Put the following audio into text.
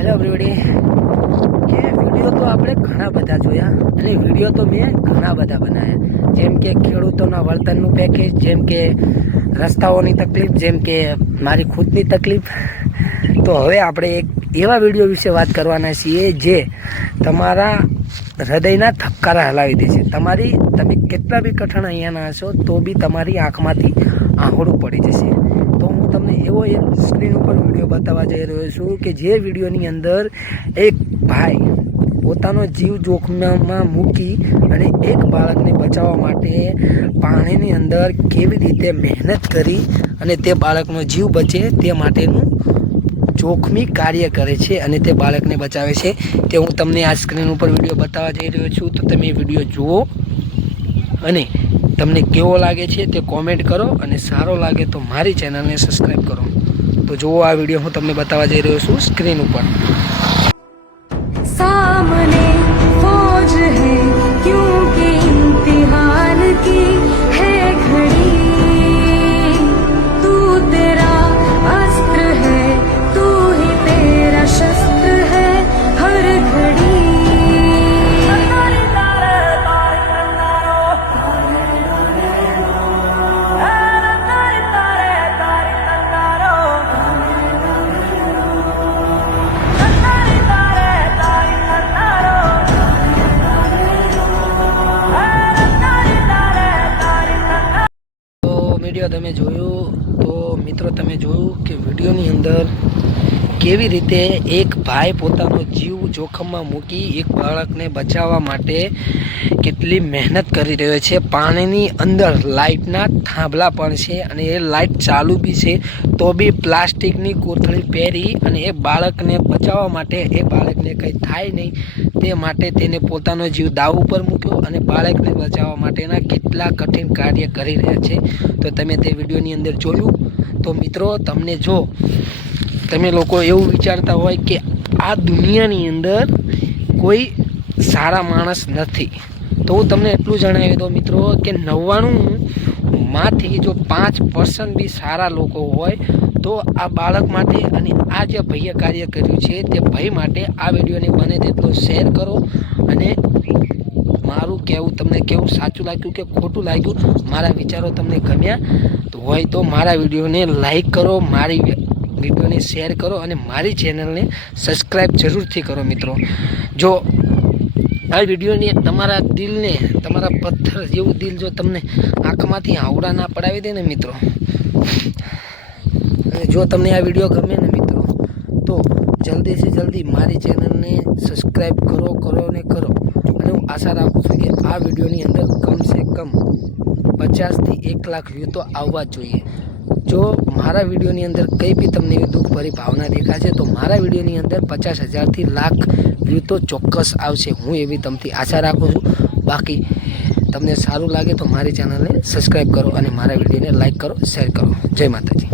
Hello everybody કે video તો આપણે ઘણા બધા જોયા અને વિડીયો તો મેં ઘણા બધા બનાવ્યા, જેમ કે ખેડૂતોના વળતરનું પેકેજ, જેમ કે રસ્તાઓની તકલીફ, જેમ કે મારી ખુદની તકલીફ. તો હવે આપણે એક એવા વિડીયો વિશે વાત કરવાના છીએ જે તમારા હૃદયના ધબકારા હલાવી દેશે. તમે કેટલા બી કઠણ અહીંયાના હશો તો બી તમારી આંખમાંથી આંખોડું પડી જશે. તો હું તમને એવો એક સ્ક્રીન ઉપર વિડીયો બતાવવા જઈ રહ્યો છું કે જે વિડીયોની અંદર એક ભાઈ પોતાનો જીવ જોખમમાં મૂકી અને એક બાળકને બચાવવા માટે પાણીની અંદર કેવી રીતે મહેનત કરી અને તે બાળકનો જીવ બચે તે માટેનું જોખમી કાર્ય કરે છે અને તે બાળકને બચાવે છે. તે હું તમને આ સ્ક્રીન ઉપર વિડીયો બતાવવા જઈ રહ્યો છું. તો તમે વિડીયો જુઓ અને તમને કેવો લાગે છે તે કોમેન્ટ કરો અને સારો લાગે તો મારી ચેનલને સબસ્ક્રાઈબ કરો. તો જુઓ આ વિડીયો હું તમને બતાવવા જઈ રહ્યો છું સ્ક્રીન ઉપર. सामने फौज है क्योंकि इम्तिहान की है घड़ी, तू तेरा अस्त्र है तू ही तेरा शस्त्र है हर घड़ी. વિડીયો તમે જોયું તો મિત્રો તમે જોયું કે વિડીયોની અંદર કેવી રીતે એક ભાઈ પોતાનો જીવ જોખમમાં મૂકી એક બાળકને બચાવવા માટે કેટલી મહેનત કરી રહ્યો છે. પાણીની અંદર લાઇટના થાંભલા પણ છે અને એ લાઇટ ચાલુ બી છે તો બી પ્લાસ્ટિકની કોથળી પહેરી અને એ બાળકને બચાવવા માટે એ બાળકને કંઈ થાય નહીં તે માટે તેને પોતાનો જીવ દાવ ઉપર મૂક્યો અને બાળકને બચાવવા માટેના કેટલા કઠિન કાર્ય કરી રહ્યા છે. તો તમે તે વિડીયોની અંદર જોયું. તો મિત્રો તમને જો તમે લોકો એવું વિચારતા હોય કે આ દુનિયાની અંદર કોઈ સારા માણસ નથી, તો હું તમને એટલું જણાવી દઉં મિત્રો કે 99માંથી જો 5% બી સારા લોકો હોય તો આ બાળક માટે અને આ જે ભાઈએ કાર્ય કર્યું છે તે ભાઈ માટે આ વિડીયોને બને તેટલો શેર કરો. અને મારું કહેવું તમને કેવું સાચું લાગ્યું કે ખોટું લાગ્યું, મારા વિચારો તમને ગમ્યા હોય તો મારા વિડીયોને લાઈક કરો, મારી વિડીયોને શેર કરો અને મારી ચેનલને સબસ્ક્રાઈબ જરૂરથી કરો. મિત્રો જો આ વિડીયોને તમારા દિલને, તમારા પથ્થર જેવું દિલ જો તમને આંખમાંથી આવડા ના પડાવી દે ને મિત્રો, અને જો તમને આ વિડીયો ગમે ને મિત્રો તો જલ્દીથી જલ્દી મારી ચેનલને સબસ્ક્રાઈબ કરો અને હું આશા રાખું છું કે આ વિડીયોની અંદર કમસે કમ 50થી 1 લાખ વ્યૂ તો આવવા જ જોઈએ. જો મારા વિડીયોની અંદર કંઈ બી તમને એવી દુઃખભરી ભાવના દેખાશે તો મારા વિડીયોની અંદર 50,000થી લાખ વ્યૂ તો ચોક્કસ આવશે. હું એવી તમથી આશા રાખું છું. બાકી તમને સારું લાગે તો મારી ચેનલને સબસ્ક્રાઈબ કરો અને મારા વિડીયોને લાઈક કરો, શેર કરો. જય માતાજી.